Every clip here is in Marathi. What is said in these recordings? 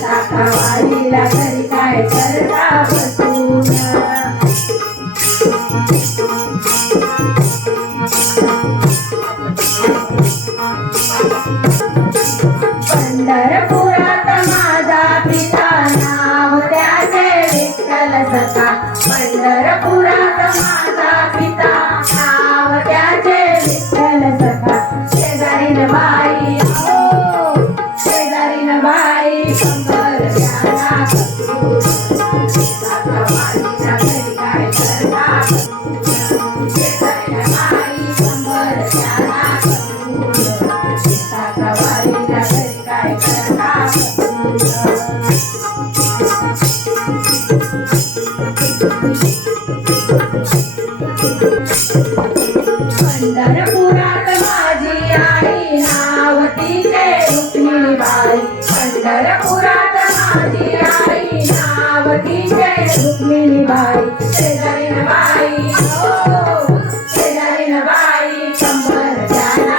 काकावारीला घरी पंढरपुरात माझा पिता नाव त्याचे विठ्ठल सखा. पंढरपुरात माझा पंढरपुरात माझी आई नाव तिचे रुक्मिणीबाई. पंढरपुरात माझी आई नाव तिचे रुक्मिणीबाई. शेजारी बाई हो शेजारी बाई शंभर जाना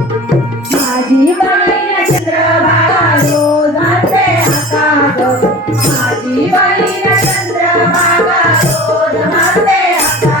I'm not there.